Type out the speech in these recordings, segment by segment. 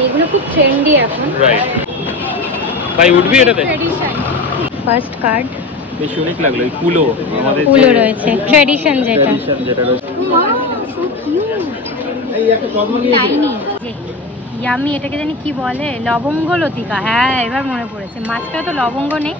মানে এগুলো খুব ট্রেন্ডি এখন। রাইট ভাই উঠবি এটাতে? ফার্স্ট কার্ড বেশ ইউনিক লাগলো। এই কুলো আমাদের কুলো রয়েছে, ট্র্যাডিশন যেটা রয়েছে। এই একটা টাইনি ইয়ামি, এটাকে জানি কি বলে, লবঙ্গ লতিকা। হ্যাঁ এবার মনে পড়েছে, মাছটা তো লবঙ্গ নেই।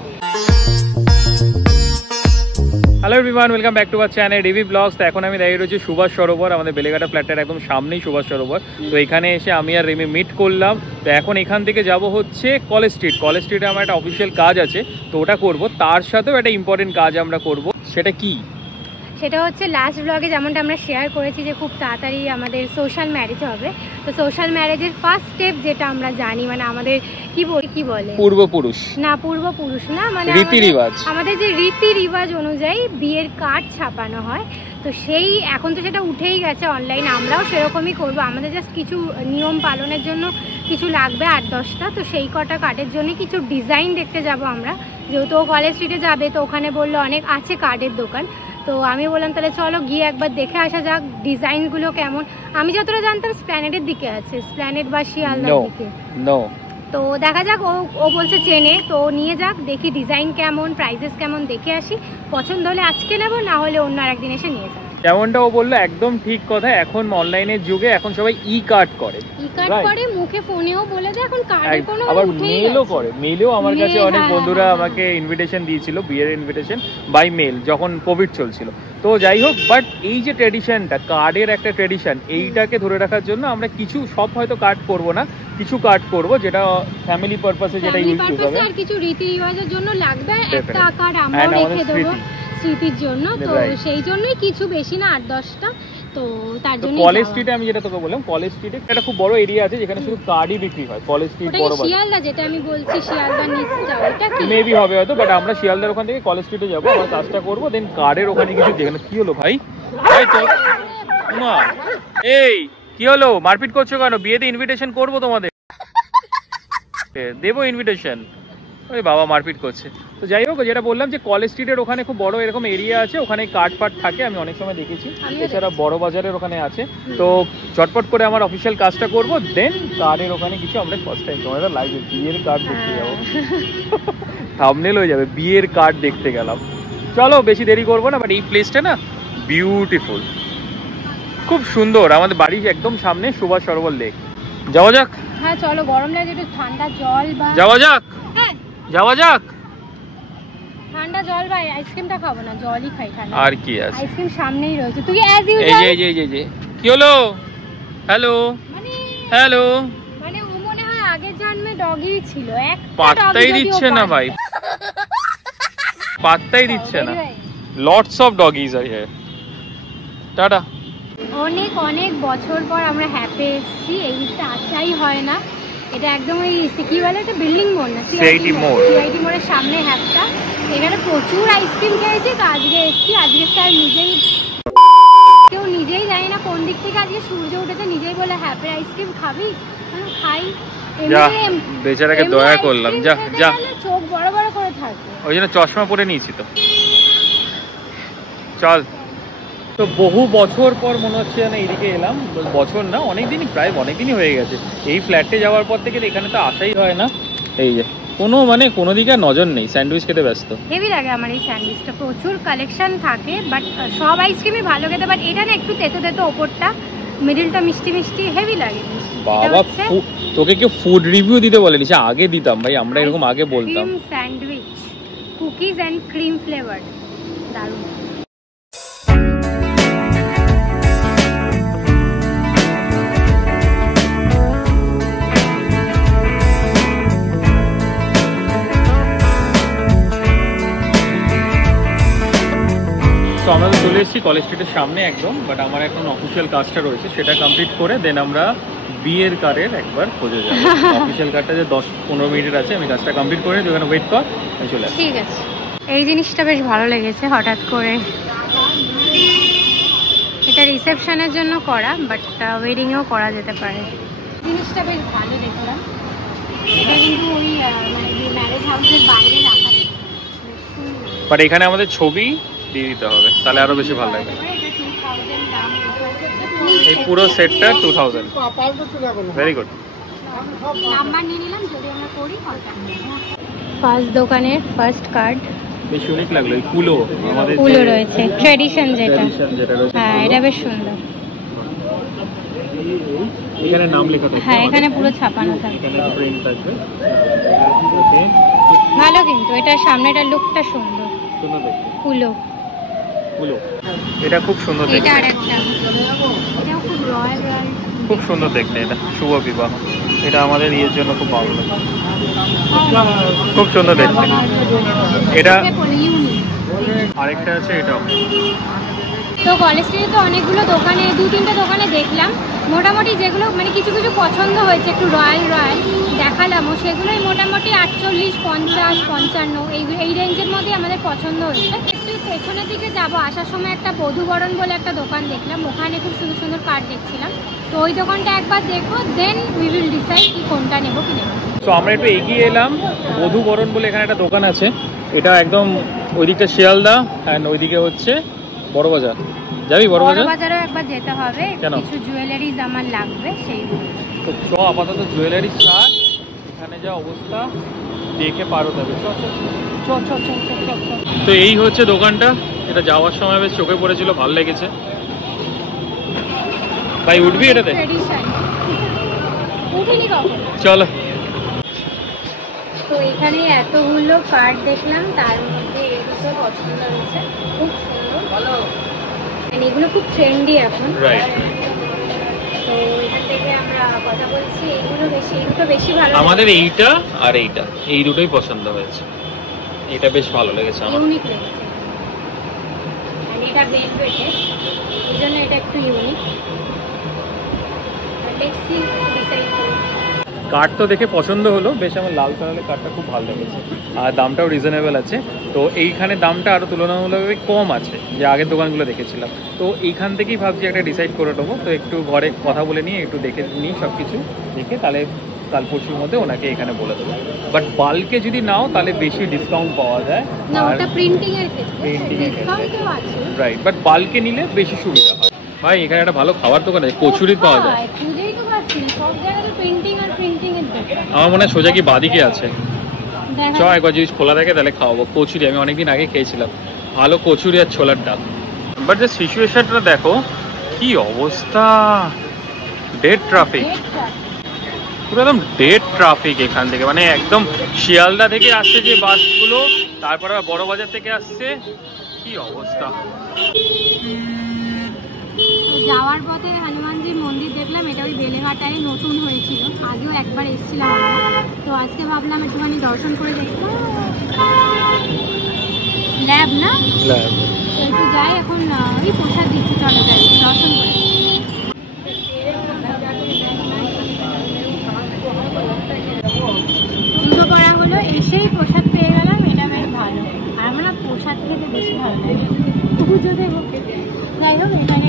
Hello everyone, welcome back to our channel DV blogs. তো এখন আমি দাঁড়িয়ে রয়েছি সুভাষ সরোবর, আমাদের বেলেঘাটা ফ্ল্যাটের একদম সামনেই সুভাষ সরোবর। তো এখানে এসে আমি আর রিমি মিট করলাম। তো এখন এখান থেকে যাব হচ্ছে কলেজ স্ট্রিট। কলেজ স্ট্রিটে আমার একটা অফিসিয়াল কাজ আছে, তো ওটা করব। তার সাথেও একটা ইম্পর্টেন্ট কাজ আমরা করব। সেটা কি? সেটা হচ্ছে লাস্ট ব্লগে যেমনটা আমরা শেয়ার করেছি যে খুব তাড়াতাড়ি আমাদের সোশ্যাল ম্যারেজ হবে। তো সোশ্যাল ম্যারেজের ফার্স্ট স্টেপ যেটা আমরা জানি, মানে আমাদের কি বলে পূর্বপুরুষ না, পূর্বপুরুষ না, মানে রীতি রিবাজ, আমাদের যে রীতি রিবাজ অনুযায়ী বিয়ের কার্ড ছাপানো হয়। তো সেই এখন তো সেটা উঠেই গেছে অনলাইনে, আমরাও সেরকমই করব। আমাদের জাস্ট কিছু নিয়ম পালনের জন্য কিছু লাগবে 8-10টা। তো সেই কটা কার্ডের জন্য কিছু ডিজাইন দেখতে যাব আমরা, যেহেতু কলেজ স্ট্রিটে যাবে। তো ওখানে বললো অনেক আছে কার্ডের দোকান। তো আমি বললাম তাহলে চলো গিয়ে একবার দেখে আসা যাক ডিজাইনগুলো কেমন। আমি যতটা জানতাম স্প্ল্যানেডের দিকে আছে, স্প্ল্যানেড বা শিয়ালদার দিকে। তো দেখা যাক, ও বলছে চেনে, তো নিয়ে যাক, দেখি ডিজাইন কেমন, প্রাইসেস কেমন, দেখে আসি। পছন্দ হলে আজকে নেবো, না হলে অন্য আরেকদিন এসে নিয়ে যাবো। যেমনটা ও বললো একদম ঠিক কথা। এখন অনলাইনের যুগে এখন সবাই ই কার্ড করে, মুখে ফোনেও বলে দেয় এখন কার্ডের কোনো, আবার মেলও করে। মেলেও আমার কাছে অনেক বন্ধুরা আমাকে ইনভিটেশন দিয়েছিল, বিয়ের ইনভিটেশন বাই মেল, যখন কোভিড চলছিল। তো যাই হোক, বাট এই যে ট্র্যাডিশনটা, কার্ডের একটা ট্র্যাডিশন, এইটাকে ধরে রাখার জন্য আমরা কিছু সব হয়তো কার্ড করব না, কিছু কার্ড করব যেটা ফ্যামিলি পারপাসে, যেটা ইউজ হবে, আর কিছু রীতি রিওয়াজের জন্য লাগবে একটা কার্ড আমরা রেখে দেবো স্মৃতির জন্য। তো সেই জন্যই কিছু বেশি না, 8-10টা। তো তার জন্য কলেজ স্ট্রিটে আমি যেটা তোকে বললাম, কলেজ স্ট্রিটে একটা খুব বড় এরিয়া আছে যেখানে শুধু কার্ডই বিক্রি হয়। কলেজ স্ট্রিট বড় বাজার, শিয়ালদা যেটা আমি বলছি, শিয়ালদা নিচটা ওটা কি মেবি হবে হয়তো। বাট আমরা শিয়ালদার ওখান থেকে কলেজ স্ট্রিটে যাবো, আমরা কাজটা করবো, দেন কার্ডের ওখানে কিছু যেখানে। কি হলো ভাই? ভাই চল, এই কি হলো? মারপিট করছো কেন? বিয়েতে ইনভিটেশন করবো তোমাদের, দেবো ইনভিটেশন। ওই বাবা মারপিট করছে। তো যাই হোক, যেটা বললাম যে কলেজ স্ট্রিটের ওখানে খুব বড় এরকম এরিয়া আছে, ওখানে কার্ড ফার্ড থাকে, আমি অনেক সময় দেখেছি। এছাড়া বড় বাজারের ওখানে আছে। তো চটপট করে আমার অফিসিয়াল কাজটা করবো, দেন কার্ডের ওখানে কিছু আমরা ফার্স্ট টাইম তোমাদের লাইভ বিয়ের কার্ড দেখতে যাবো। থাম্বনেল হয়ে যাবে, বিয়ের কার্ড দেখতে গেলাম। চলো বেশি দেরি করবো না। বাট এই প্লেসটা না বিউটিফুল, খুব সুন্দর। আমাদের বাড়ির একদম সামনে সুভাষ সরোবর লেক। যাওয়া যাক। হ্যাঁ চলো, গরম লাগে, একটু ঠান্ডা জল বা যাওয়া যাক। হ্যাঁ যাওয়া যাক। ঠান্ডা জল ভাই, আইসক্রিমটা খাবো না, জলই খাই ঠান্ডা। আর কি আছে, আইসক্রিম সামনেই রয়েছে। তুই অ্যাজ ইউজুয়াল এই কি হলো? হ্যালো হ্যালো, মানে ও মনে হয় আগের জন্মে ডগি ছিল। পাত্তাই দিচ্ছে না ভাই, পাত্তাই দিচ্ছে না। Lots of doggies are here. Tata. অনেক অনেক বছর পর আমরা হ্যাপে এসেছি। এই দিকটা আসাই হয় না। এটা একদম ওই কি বলে, একটা বিল্ডিং মোড় না, সিআইটি মোড়ের সামনে হ্যাপটা। এখানে প্রচুর আইসক্রিম খেয়েছি। আজকে এসেছি, আজকে স্যার কেউ নিজেই জানি না কোন দিক থেকে আজকে সূর্য উঠেছে, নিজেই বলে হ্যাপের আইসক্রিম খাবি, খাই। বেচারাকে দয়া করলাম, যা যা, চোখ বড় বড় করে থাকে, ওই জন্য চশমা পরে নিয়েছি। তো চল। তো বহু বছর পর মনে হচ্ছে না এদিকে এলাম। বছর না, অনেকদিনই, প্রায় অনেকদিনই হয়ে গেছে। এই ফ্ল্যাটে যাওয়ার পর থেকে এখানে তো আসাই হয় না। এই যে কোনো দিকে নজর নেই, স্যান্ডউইচ খেতে ব্যস্ত। হেভি লাগে আমার এই স্যান্ডউইচটা, প্রচুর কালেকশন থাকে। বাট সব আইসক্রিমই ভালো খেতে, বাট এটা না একটু তেতো তেতো, ওপরটা মিডিলটা মিষ্টি মিষ্টি, হেভি লাগে। বাবা তোকে কেউ ফুড রিভিউ দিতে বলেনি? সে আগে দিতাম ভাই, আমরা এরকম আগে বলতাম। Sandwich cookies and cream flavour, দারুণ। আমরা তো চলে এসেছি কলেজ স্ট্রিটের সামনে একদম। বাট আমার এখন অফিসিয়াল কাজটা রয়েছে, সেটা কমপ্লিট করে দেন আমরা বিয়ের কার্ডের একবার খোঁজে যাবো। অফিসিয়াল কার্ডটা যে 10-15 মিনিটের আছে, আমি কাজটা কমপ্লিট করে ওখানে ওয়েট কর, আমি চলে আসি। ঠিক আছে। এই জিনিসটা বেশ ভালো লেগেছে হঠাৎ করে। এটা রিসেপশনের জন্য করা, বাট ওয়েডিংয়েও করা যেতে পারে। জিনিসটা বেশ ভালো দেখলাম। এটা কিন্তু ওই ম্যারেজ হাউসের বাইরে রাখা, বাট এখানে আমাদের ছবি দিয়ে দিতে হবে, তাহলে আরো বেশি ভালো লাগে। এই পুরো সেটটা 2000। Very good. নাম্বার নিয়ে নিলাম, যদি আমরা করি কন্ট্যাক্ট। ফার্স্ট দোকানের ফার্স্ট কার্ড বেশ ইউনিক লাগলো, এই কুলো আমাদের কুলো রয়েছে, ট্র্যাডিশন যেটা, রয়েছে। হ্যাঁ এটা বেশ সুন্দর। এখানে নাম লেখা থাকবে, হ্যাঁ এখানে পুরো ছাপানো থাকবে, এখানে প্রিন্ট থাকবে। ওকে, ভালো কিন্তু এটা সামনেটার লুকটা সুন্দর। সুন্দর দেখতে কুলো, কুলো এটা খুব সুন্দর এটা দেখতে, আরেকটা, এটাও খুব রয়্যাল রয়্যাল, খুব সুন্দর দেখতে। এটা শুভ বিবাহ, এটা আমাদের ইয়ের জন্য খুব ভালো লাগে, খুব সুন্দর দেখতে। এটা আরেকটা আছে, এটাও। তো কলেজ স্ট্রিটে তো অনেকগুলো দোকানে, 2-3টে দোকানে দেখলাম, মোটামুটি যেগুলো মানে কিছু কিছু পছন্দ হয়েছে একটু রয়্যাল রয়্যাল দেখালামও, সেগুলোই মোটামুটি 48, 50, 55 এই রেঞ্জের মধ্যে আমাদের পছন্দ হয়েছে। একটু পেছনের দিকে যাব, আসার সময় একটা বধূবরণ বলে একটা দোকান দেখলাম, ওখানে খুব সুন্দর সুন্দর কার্ড দেখছিলাম, তো ওই দোকানটা একবার দেখবো, দেন উই উইল ডিসাইড কি কোনটা নেবো কি নেবো। তো আমরা একটু এগিয়ে এলাম, বধূবরণ বলে এখানে একটা দোকান আছে, এটা একদম ওইদিকটা শিয়ালদা অ্যান্ড ওইদিকে হচ্ছে বড় বাজার। যাবি বড় বাজার? বড় বাজারও একবার যেতে হবে, কিছু জুয়েলারিজ আমার লাগবে সেইগুলো। তো চ আপাতত জুয়েলারি ছাড়, এখানে যা অবস্থা দেখে পারো তবে চ চ চ চ চ চ চ। তো এই হচ্ছে দোকানটা, এটা যাওয়ার সময় বেশ চোখে পড়েছিল, ভালো লেগেছে। ভাই উঠবি এটাতে? উঠিনি কখন। চলো। তো এখানে এতগুলো কার্ড দেখলাম, তার মধ্যে এই দুটো পছন্দ হয়েছে, খুব সুন্দর, ভালো, এগুলো খুব ট্রেন্ডি এখন। রাইট। তো এখান থেকে আমরা কথা বলছি, এগুলো বেশি ভালো আমাদের এইটা আর এইটা, এই দুটোই পছন্দ হয়েছে, এটা বেশ ভালো লেগেছে আমার। ইউনিক লেগেছে, আর এটা ভেলভেটে, এই জন্য এটা একটু ইউনিক। লেটস সি, ডিসাইড করি। কার্ড তো দেখে পছন্দ হলো বেশ, আমার লাল কালারের কার্ডটা খুব ভালো লেগেছে, আর দামটাও রিজনেবল আছে। তো এইখানে দামটা আরও তুলনামূলকভাবে কম আছে যে আগের দোকানগুলো দেখেছিলাম, তো এইখান থেকেই ভাবছি একটা ডিসাইড করে নেবো। তো একটু ঘরে কথা বলে নিয়ে একটু দেখে নিই, সব কিছু দেখে তাহলে কাল পরশুর মধ্যে ওনাকে এখানে বলে দেবো। বাট বাল্কে যদি নাও তাহলে বেশি ডিসকাউন্ট পাওয়া যায়, না আর ওটা প্রিন্টিং এর ক্ষেত্রে প্রিন্টিং এর ডিসকাউন্টও আছে, রাইট, বাট বাল্কে নিলে বেশি সুবিধা হয়। ভাই এখানে একটা ভালো খাবার দোকান আছে, কচুরি পাওয়া যায়। খুঁজেই তো পাচ্ছি না, সব জায়গায় প্রিন্টিং আর প্রিন্টিং এর দোকান। আমার মনে হয় সোজা কি বাদিকে আছে, চ একবার যদি খোলা থাকে তাহলে খাওয়াবো। কচুরি আমি অনেকদিন আগে খেয়েছিলাম, ভালো কচুরি আর ছোলার ডাল। বাট যে সিচুয়েশনটা দেখো কি অবস্থা, ডেড ট্রাফিক, পুরো একদম ডেড ট্রাফিক এখান থেকে, মানে একদম শিয়ালদা থেকে আসছে যে বাসগুলো, তারপরে বড় বাজার থেকে আসছে, কি অবস্থা। যাওয়ার পথে হনুমানজির মন্দির দেখলাম, এটা ওই বেলেঘাটায় নতুন হয়েছিল, আগেও একবার এসেছিলাম আমরা, তো আজকে ভাবলাম একটুখানি দর্শন করে দেখবো। ল্যাব না, ল্যাব, একটু যাই এখন, ওই প্রসাদ দিচ্ছি, চলো যাই দর্শন করে। পুজো করা হলো, এসেই প্রসাদ পেয়ে গেলাম, এটা বেশ ভালো, আর আমরা প্রসাদ খেতে বেশি ভালো লাগে পুজো দেবো। যাই হোক, এখানে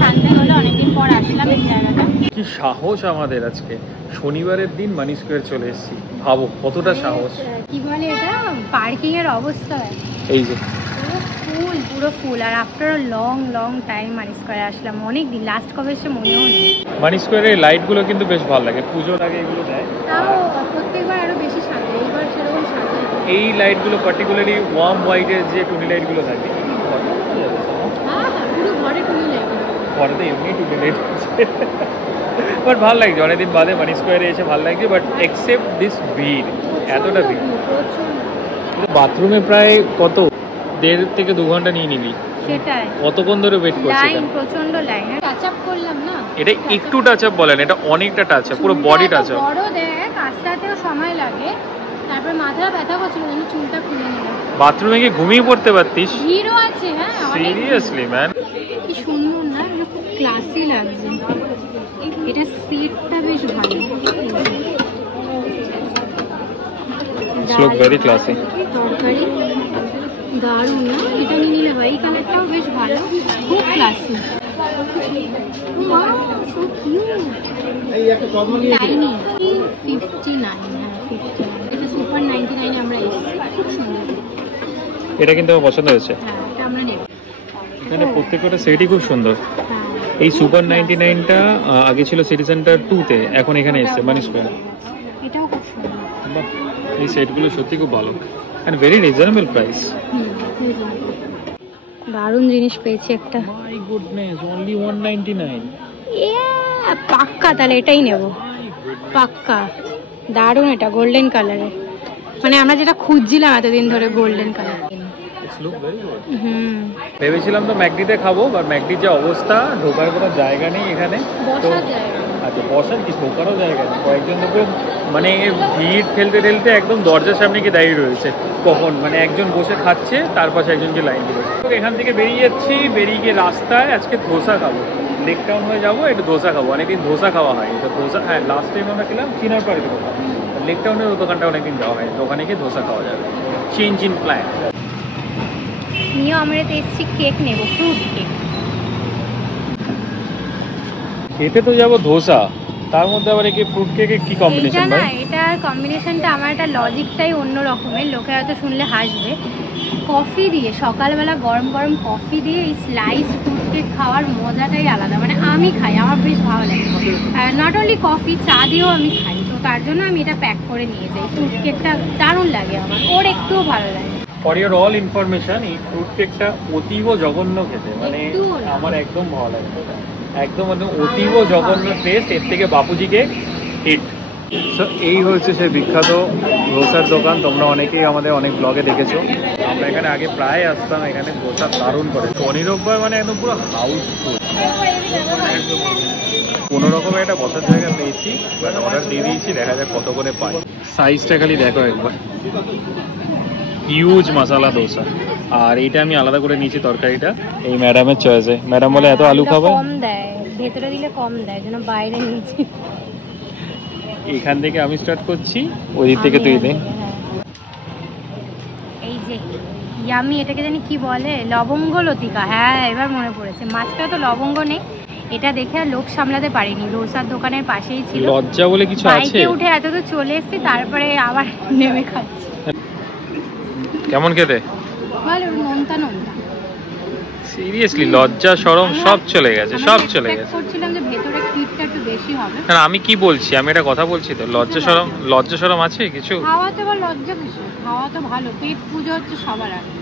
শান্তি হলো, অনেকদিন পর আসলাম এই জায়গাটা। কি সাহস আমাদের, আজকে শনিবারের দিন মানি স্কোয়ার চলে এসেছি, ভাবো কতটা সাহস। কি বলে এটা, পার্কিং এর অবস্থা, এই যে পুরো ফুল, আর আফটার লং লং টাইম মানি স্কোয়ারে আসলাম, অনেক দিন, লাস্ট কবে এসে মনেও নেই। মানি স্কোয়ারের লাইটগুলো কিন্তু বেশ ভালো লাগে, পুজোর আগে এগুলো দেয়, তাও প্রত্যেকবার আরো বেশি সাজায়, এইবার সেরকম সাজায়। এই লাইটগুলো পার্টিকুলারলি ওয়ার্ম হোয়াইটের যে টুনি লাইটগুলো থাকে, হ্যাঁ হ্যাঁ, পুরো ঘরে টুনি লাগে, ঘরে তো এমনি টুনি লাইট আছে, বাট ভালো লাগছে অনেকদিন বাদে মানি স্কোয়ারে এসে ভালো লাগছে। বাট এক্সেপ্ট দিস ভিড়, এতটা ভিড়, বাথরুমে প্রায় কত 1.5 থেকে 2 ঘন্টা নিয়ে নিবি, সেটাই কতক্ষণ ধরে ওয়েট করছি, লাইন, প্রচন্ড লাইন। টাচ আপ করলাম না, এটা একটু টাচ আপ বলেন, এটা অনেকটা টাচ আপ, পুরো বডি টাচ আপ। বড় দেখ, আস্তেও সময় লাগে, তারপর মাথা ব্যথা করছিল, জন্য চুলটা খুলে নিলাম। বাথরুমে গিয়ে ঘুমিয়ে পড়তে পারতিস, ভিড়ও আছে, হ্যাঁ সিরিয়াসলি ম্যান। কি সুন্দর না, খুব ক্লাসি লাগছে, এটা সিটটা বেশ ভালো, লুক ভেরি ক্লাসি, তরকারি দারুণ না, এটা নিয়ে নিলে ভাই, কালারটাও বেশ ভালো, খুব ক্লাসি। সো কিউট, টাইনি, 59, হ্যাঁ 59, এটা সুপার 99 আমরা এসেছি, খুব সুন্দর, এটা কিন্তু আমার পছন্দ হয়েছে। হ্যাঁ এটা আমরা নেব। এখানে প্রত্যেকটা সেটই খুব সুন্দর। হ্যাঁ এই সুপার 99টা আগে ছিল সিটি সেন্টার 2-তে, এখন এখানে এসছে মানি স্কোয়ার। এটাও খুব সুন্দর। বাহ, এই সেটগুলো সত্যি খুব ভালো অ্যান্ড ভেরি রিজনেবল প্রাইস। দারুণ জিনিস পেয়েছি একটা। My goodness, only 199। পাক্কা, তাহলে এটাই নেব পাক্কা। দারুণ, এটা গোল্ডেন কালারের, মানে আমরা যেটা খুঁজছিলাম এতদিন ধরে, গোল্ডেন কালার। ভেবেছিলাম তো ম্যাকডিতে খাবো, বা ম্যাকডির যে অবস্থা, ঢোকার কোনো জায়গা নেই এখানে। আচ্ছা, বসার কি, ঢোকারও জায়গা নেই। কয়েকজন লোক মানে ভিড় ঠেলতে ঠেলতে একদম দরজার সামনে গিয়ে দাঁড়িয়ে রয়েছে। কখন মানে একজন বসে খাচ্ছে, তার পাশে একজনকে লাইন দিয়েছে। এখান থেকে বেরিয়ে যাচ্ছি, বেরিয়ে গিয়ে রাস্তায় আজকে ধোসা খাবো। লেক টাউন হয়ে যাবো, একটু ধোসা খাবো। অনেকদিন ধোসা খাওয়া হয়, তো ধোসা, হ্যাঁ লাস্ট টাইম আমরা খেলাম চিনার পাড়িতে কোথাও। লেক টাউনের দোকানটা অনেকদিন যাওয়া হয়, তো ওখানে গিয়ে ধোসা খাওয়া যাবে। Change in plan. নিয়ে আমরা তো এসেছি কেক নেবো, ফ্রুট কেক। খেতে তো যাবো ধোসা, তার মধ্যে আবার এই ফ্রুট কেকে কি কম্বিনেশন ভাই? এটার কম্বিনেশনটা আমার একটা লজিকটাই অন্য রকমের, লোকে হয়তো শুনলে হাসবে। কফি দিয়ে সকালবেলা গরম গরম কফি দিয়ে এই স্লাইস ফ্রুট কেক খাওয়ার মজাটাই আলাদা। মানে আমি খাই, আমার বেশ ভালো লাগে। নট অনলি কফি, চা দিয়েও আমি খাই, তো তার জন্য আমি এটা প্যাক করে নিয়ে যাই। ফ্রুট কেকটা দারুণ লাগে আমার, ওর একটুও ভালো লাগে। ফর ইওর অল ইনফরমেশন, এই ফ্রুট কেকটা অতীব জঘন্য খেতে, মানে আমার একদম ভালো লাগে, একদম মানে অতীব জঘন্য টেস্ট। এর থেকে বাপুজি কেক হিট। সো এই হচ্ছে সেই বিখ্যাত ধোসার দোকান, তোমরা অনেকেই আমাদের অনেক ব্লগে দেখেছো। আমরা এখানে আগে প্রায় আসতাম, এখানে ধোসা দারুণ করে। শনি রোববার মানে একদম পুরো হাউসফুল। কোনো রকমে একটা বসার জায়গা পেয়েছি, অর্ডার দিয়ে দিয়েছি, দেখা যাক কত করে পাই। সাইজটা খালি দেখো একবার, হিউজ মশলা ধোসা। আর এইটা আমি আলাদা করে নিয়েছি তরকারিটা, এই ম্যাডামের চয়েসে। ম্যাডাম বলে এত আলু খাবে, কম দেয় ভেতরে দিলে, কম দেয়, যেন বাইরে নিয়েছি। এখান থেকে আমি স্টার্ট করছি, ওই দিক থেকে তুই দে। এই যে ইয়ামি, এটাকে জানি কি বলে, লবঙ্গ লতিকা। হ্যাঁ এবার মনে পড়েছে, মাছটা তো লবঙ্গ নেই। এটা দেখে আর লোক সামলাতে পারিনি, ধোসার দোকানের পাশেই ছিল। লজ্জা বলে কিছু আছে? বাইকে উঠে এত তো চলে এসেছি, তারপরে আবার নেমে খাচ্ছি। কেমন খেতে? ভালো, নোনতা নোনতা। সিরিয়াসলি লজ্জা শরম সব চলে গেছে, সব চলে গেছে। করছিলাম যে ভেতরে কিটটা একটু বেশি হবে। না আমি কি বলছি, আমি এটা কথা বলছি তো, লজ্জা শরম আছে কিছু? খাওয়া তো লজ্জা কিছু, খাওয়া তো ভালো, পেট পুজো হচ্ছে সবার আগে।